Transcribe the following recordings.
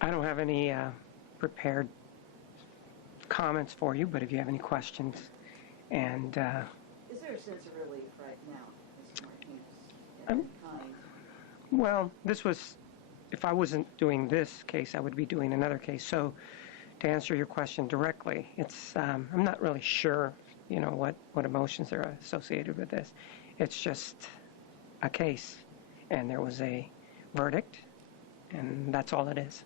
I don't have any prepared comments for you, but if you have any questions, and is there a sense of relief right now, Mr. Martinez, in kind? well, this was, if I wasn't doing this case, I would be doing another case. So, to answer your question directly, it's I'm not really sure, what emotions are associated with this. It's just a case, and there was a verdict, and that's all it is.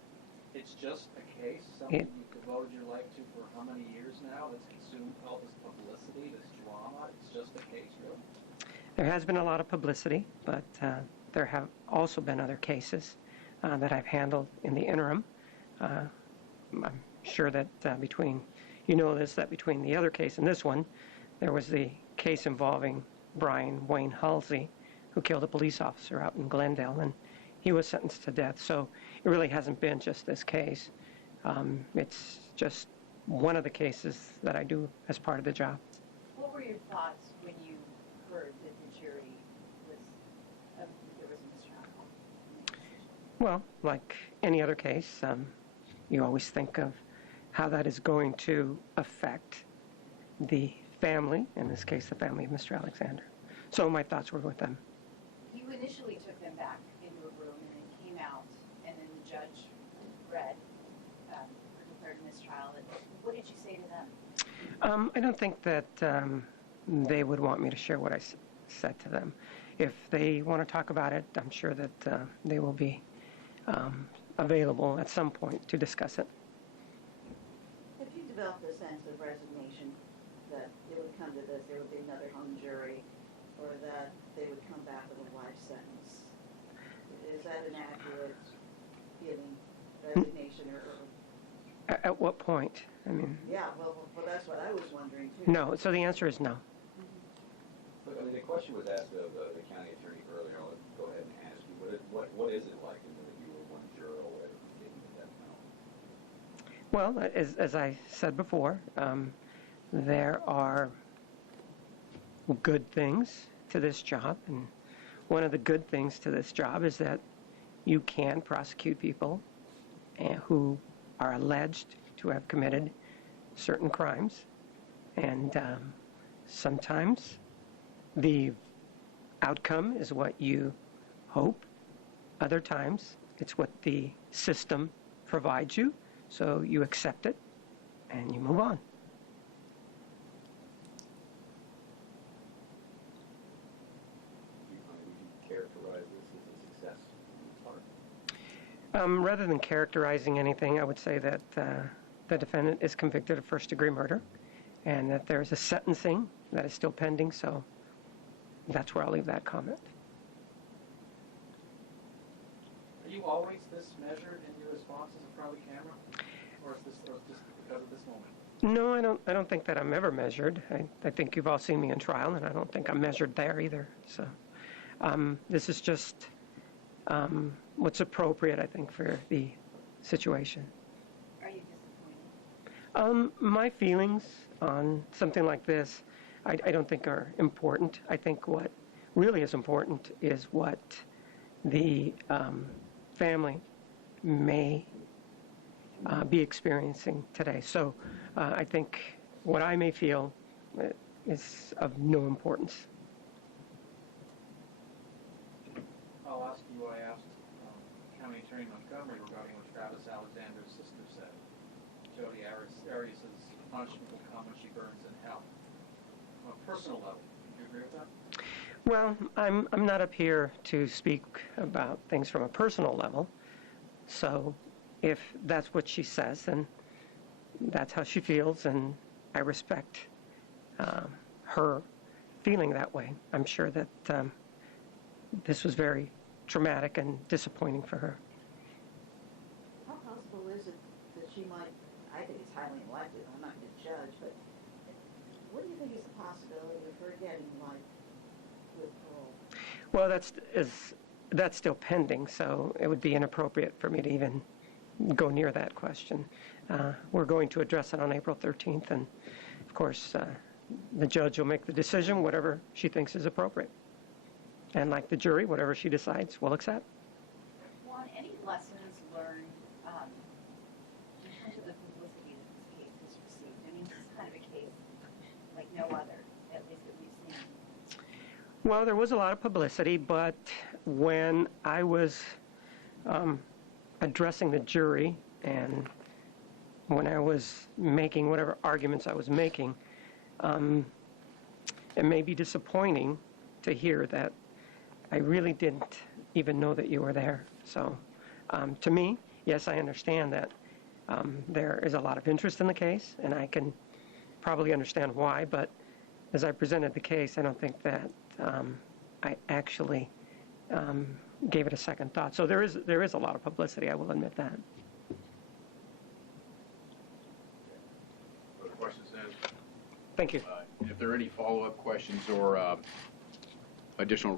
It's just a case, something you've devoted your life to for how many years now, that's consumed all this publicity, this drama. It's just a case, really? There has been a lot of publicity, but there have also been other cases that I've handled in the interim. I'm sure that that between the other case and this one, there was the case involving Brian Wayne Halsey, who killed a police officer out in Glendale, and he was sentenced to death. So it really hasn't been just this case. It's just one of the cases that I do as part of the job. What were your thoughts when you heard that the jury there was a mistrial? Well, like any other case, you always think of how that is going to affect the family, in this case the family of Mr. Alexander. So my thoughts were with them. You initially took them back into a room and then came out, and then the judge read or declared a mistrial. What did you say to them? I don't think that they would want me to share what I said to them. If they want to talk about it, I'm sure that they will be available at some point to discuss it. Have you developed a sense of resignation that it would come to this, there would be another hung jury, or that they would come back with a life sentence? Is that an accurate feeling, resignation, or? At what point? Yeah, well, that's what I was wondering too. No. So the answer is no. But the question was asked of the county attorney earlier. I'll go ahead and ask you, what is it like if you were one juror or whatever taking the death penalty? Well, as I said before, there are good things to this job, and one of the good things to this job is that you can prosecute people who are alleged to have committed certain crimes, and sometimes the outcome is what you hope. Other times it's what the system provides you, so you accept it and you move on. Would you characterize this as a success on his part? Rather than characterizing anything, I would say that the defendant is convicted of first-degree murder, and that there's a sentencing that is still pending, so that's where I'll leave that comment. Are you always this measured in your responses in front of the camera? Or is this just because of this moment? No, I don't think that I'm ever measured. I think you've all seen me in trial, and I don't think I'm measured there either. So this is just what's appropriate, I think, for the situation. Are you disappointed? My feelings on something like this, I don't think are important. I think what really is important is what the family may be experiencing today. So I think what I may feel is of no importance. I'll ask you what I asked County Attorney Montgomery regarding what Travis Alexander's sister said. Jodi, Arias' punishment will come when she burns in hell. On a personal level, do you agree with that? Well, I'm not up here to speak about things from a personal level. So if that's what she says, then that's how she feels, and I respect her feeling that way. I'm sure that this was very traumatic and disappointing for her. How possible is it that she might, I think it's highly unlikely, I'm not going to judge, but what do you think is the possibility of her getting life with parole? Well, that's still pending, so it would be inappropriate for me to even go near that question. We're going to address it on April 13th, and of course the judge will make the decision, whatever she thinks is appropriate. And like the jury, whatever she decides, we'll accept. Juan, any lessons learned Well, there was a lot of publicity, but when I was addressing the jury and when I was making whatever arguments I was making, it may be disappointing to hear that I really didn't even know that you were there. So to me, yes, I understand that there is a lot of interest in the case, and I can probably understand why, but as I presented the case, I don't think that I actually gave it a second thought. So there is a lot of publicity, I will admit that. Other questions, Ned? Thank you. If there are any follow-up questions or additional